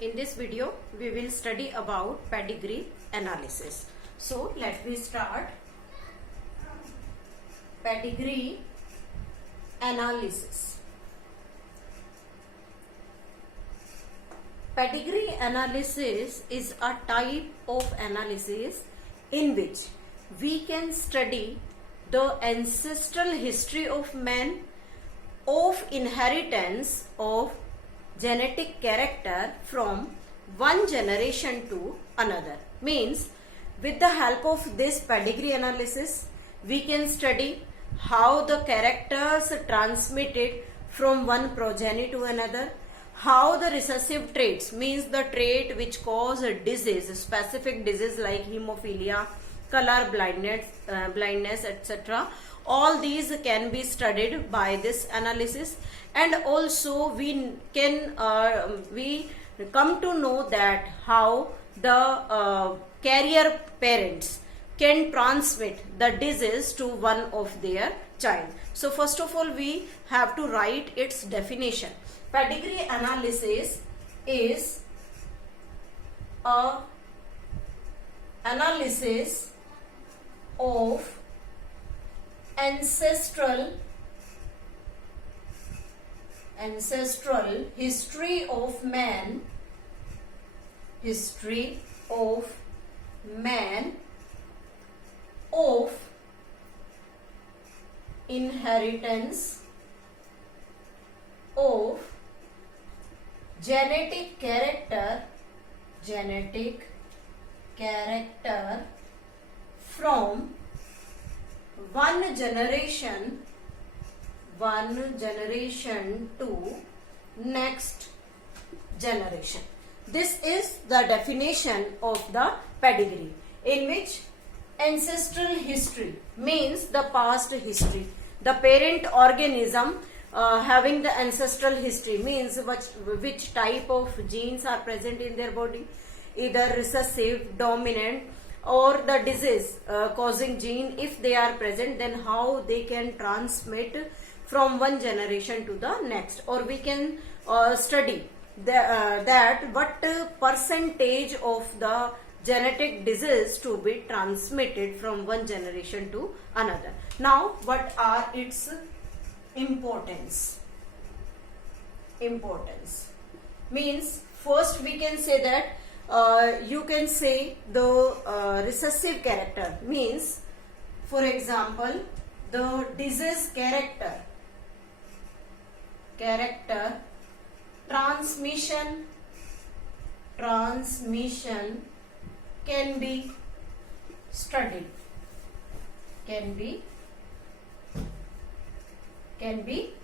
In this video, we will study about pedigree analysis. So, let me start. Pedigree analysis. Pedigree analysis is a type of analysis in which we can study the ancestral history of man, of inheritance of genetic character from one generation to another. Means, with the help of this pedigree analysis, we can study how the characters transmitted from one progeny to another, how the recessive traits, means the trait which cause a disease, specific disease like hemophilia, color blindness, etc. All these can be studied by this analysis, and also we come to know that how the carrier parents can transmit the disease to one of their child. So first of all, we have to write its definition. Pedigree analysis is a analysis of ancestral history of man, of inheritance of genetic character from one generation to next generation. This is the definition of the pedigree, in which ancestral history means the past history. The parent organism having the ancestral history means which type of genes are present in their body, either recessive, dominant, or the disease causing gene. If they are present, then how they can transmit from one generation to the next. Or we can study that what percentage of the genetic disease to be transmitted from one generation to another. Now, what are its importance means, first we can say that you can say the recessive character means, for example, the disease character transmission can be studied, can be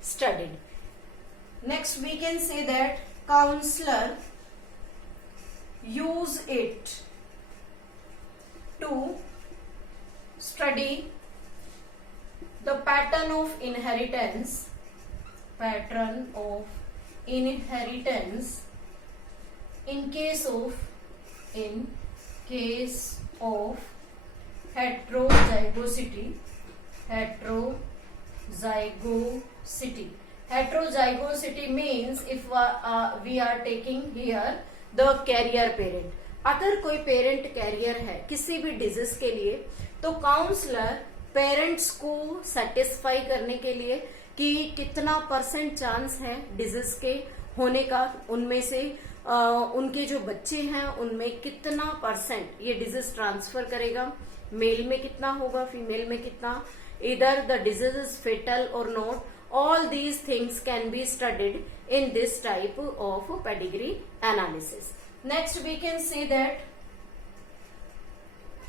studied. Next, we can say that counselor use it to study the pattern of inheritance in case of heterozygosity. Heterozygosity means if we are taking here the carrier parent, अगर कोई parent career है किसी भी disease के लिए, तो counsellor parents को satisfy करने के लिए कि कितना % चांस है डिजीज के होने का, उनमें से उनके जो बच्चे हैं उनमें कितना % ये डिजीज ट्रांसफर करेगा, मेल में कितना होगा, फीमेल में कितना, either the disease is fatal or not. All these things can be studied in this type of pedigree analysis. Next, we can say that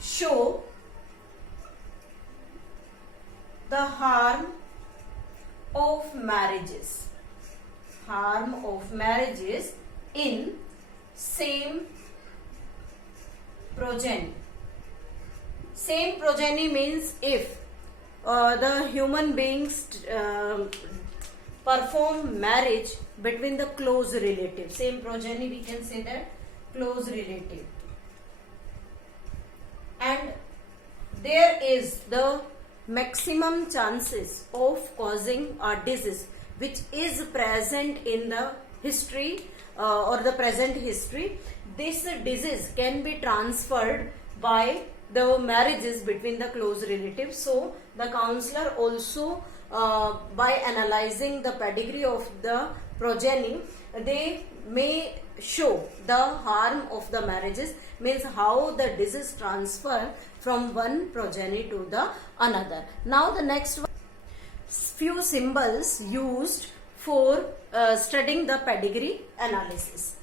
show the harm of marriages in same progeny. Same progeny means if the human beings perform marriage between the close relative, same progeny, we can say that close relative, and there is the maximum chances of causing a disease which is present in the history or the present history, this disease can be transferred by the marriages between the close relatives. So the counselor also by analyzing the pedigree of the progeny, they may show the harm of the marriages, means how the disease transfer from one progeny to the another. Now the next one, few symbols used for studying the pedigree analysis.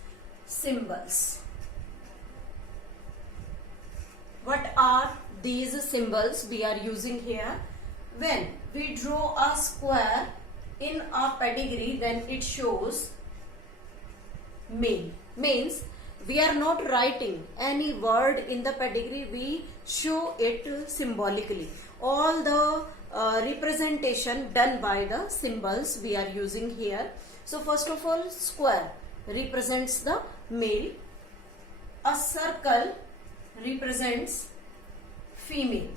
Symbols. What are these symbols we are using here? When we draw a square in a pedigree, then it shows male. Means we are not writing any word in the pedigree, we show it symbolically. All the representation done by the symbols we are using here. So first of all, square represents the male, a circle represents female.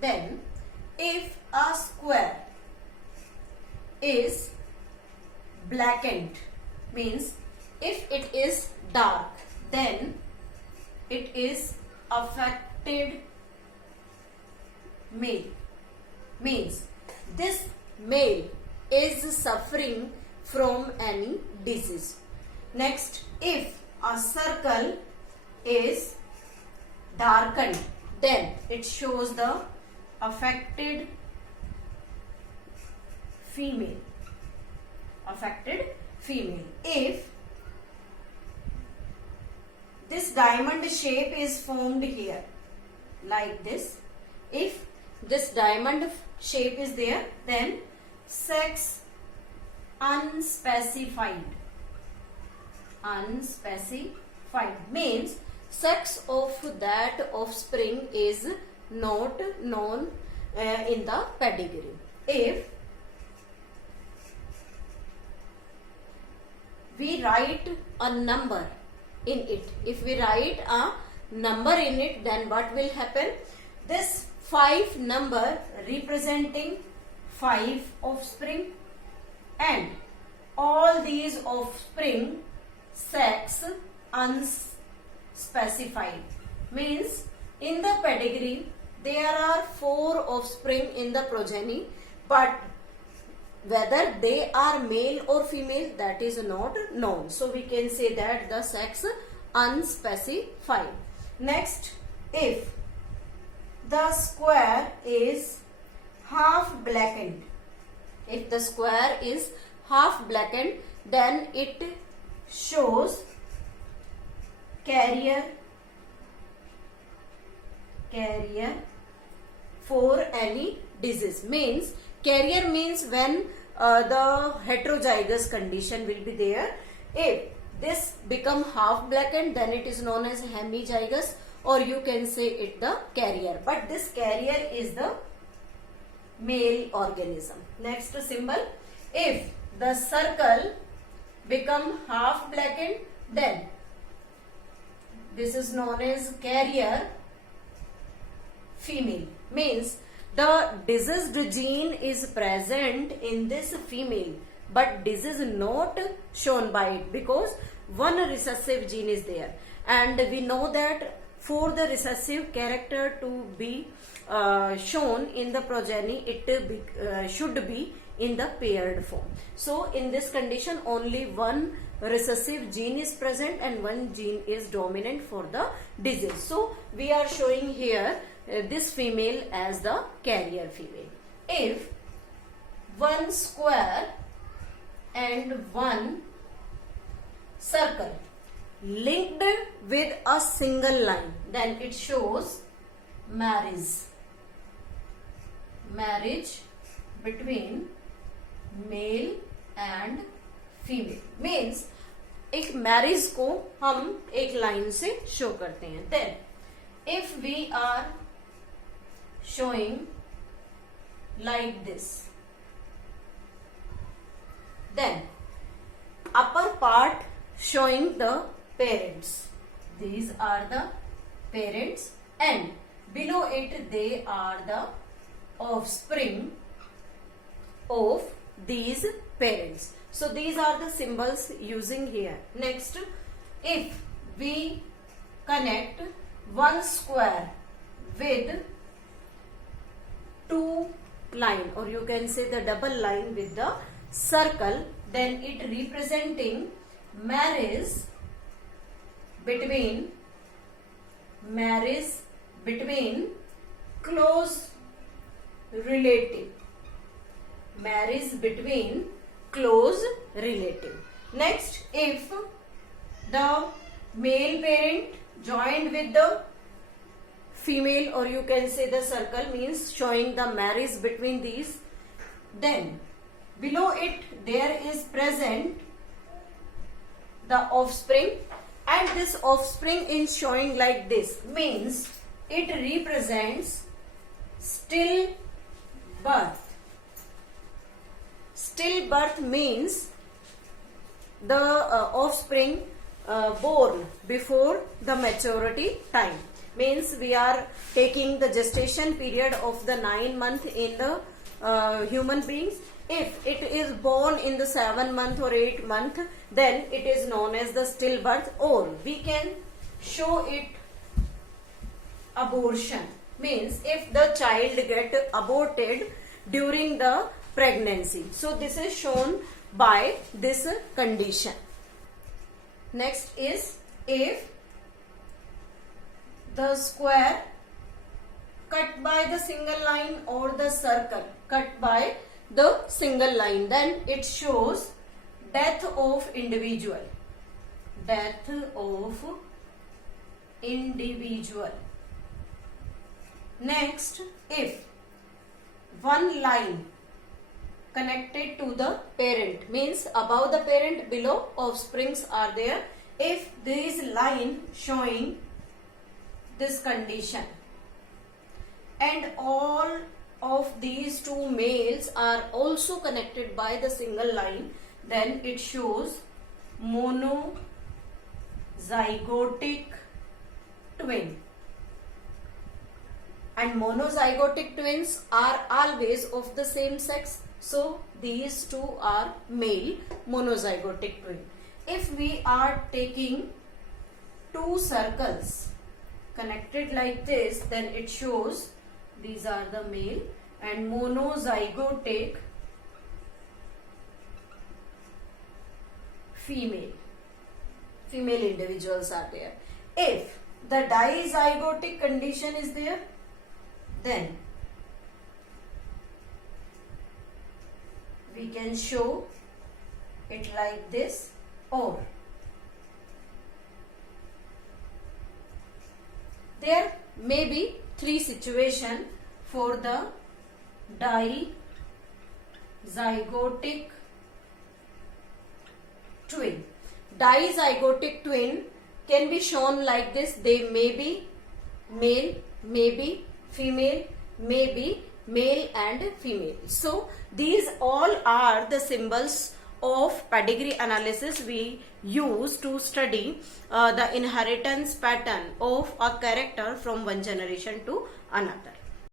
Then if a square is blackened, means if it is dark, then it is affected male. Means this male is suffering from any disease. Next, if a circle is darkened, then it shows the affected female. Affected female. If this diamond shape is formed here, like this, if this diamond shape is there, then sex unspecified. Unspecified means sex of that offspring is not known in the pedigree. If we write a number in it, then what will happen? This 5 number representing 5 offspring, and all these offspring sex unspecified. Means in the pedigree there are 4 offspring in the progeny, but whether they are male or female, that is not known. So we can say that the sex unspecified. Next, if the square is half blackened, if the square is half blackened, then it shows carrier for any disease. Means carrier means when the heterozygous condition will be there. If this become half blackened, then it is known as hemizygous, or you can say it the carrier. But this carrier is the male organism. Next symbol, if the circle become half blackened, then this is known as carrier female. Means the diseased gene is present in this female, but disease not shown by it because one recessive gene is there, and we know that for the recessive character to be shown in the progeny, it should be in the paired form. So in this condition, only one recessive gene is present and one gene is dominant for the disease. So we are showing here this female as the carrier female. If one square and one circle linked with a single line, then it shows marriage between male and female. Means एक marriage को हम एक line से show करते हैं. Then if we are showing like this, then upper part showing the parents, these are the parents, and below it they are the offspring of these parents. So these are the symbols using here. Next, if we connect one square with two line, or you can say the double line with the circle, then it representing marriage between close relative. Marriage between close relative. Next, if the male parent joined with the female, or you can say the circle means showing the marriage between these, then below it there is present the offspring, and this offspring is showing like this, means it represents still birth. Still birth means the offspring born before the maturity time. Means we are taking the gestation period of the 9 months in the human beings. If it is born in the 7 month or 8 month, then it is known as the stillbirth, or we can show it abortion. Means if the child get aborted during the pregnancy. So this is shown by this condition. Next is if the square cut by the single line or the circle cut by the single line, then it shows death of individual. Death of individual. Next, if one line connected to the parent, means above the parent, below offsprings are there. If this line showing this condition, and all of these two males are also connected by the single line, then it shows monozygotic twin. And monozygotic twins are always of the same sex. So these two are male monozygotic twin. If we are taking two circles connected like this, then it shows these are the male, and monozygotic female individuals are there. If the dizygotic condition is there, then we can show it like this, or there may be three situations for the dizygotic twin. Dizygotic twin can be shown like this. They may be male, may be female, may be male and female. So these all are the symbols of pedigree analysis we use to study the inheritance pattern of a character from one generation to another.